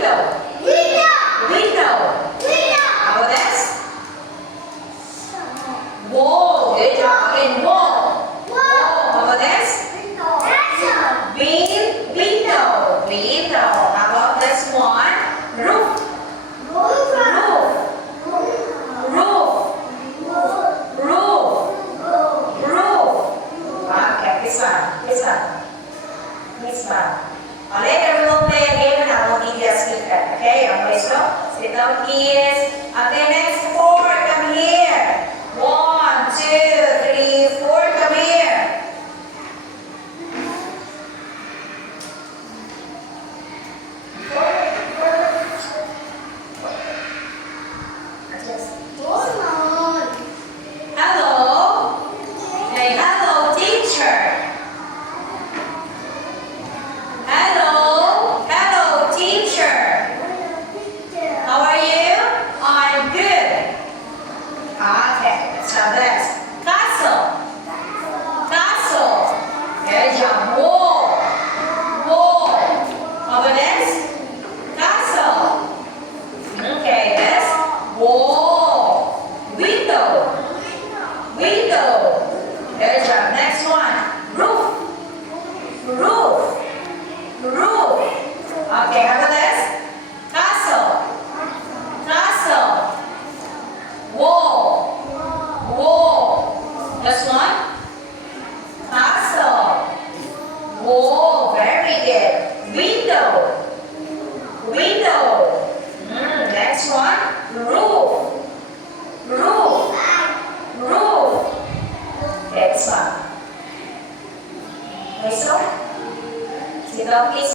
Window. Window. How about this? Wall. Good job. Again, wall. How about this? Window. Window. How about this one? Roof. Roof. Okay, this one. Later we will play a game and I will give you a secret. Okay, everybody stop. Sit down, kids. Okay, next 4, come here. 1, 2, 3, 4, come here. Hello. Hey, hello, teacher. Hello, teacher. How are you? I'm good. Okay, let's try this. Castle. Good job. Wall. How about this? Castle. Okay, this. Wall. Window. Good job. Next one. Roof. Okay, how about this? Castle. Wall. This one. Castle. Wall. Very good. Window. Next one. Roof. Next one. Okay, so, sit down, please.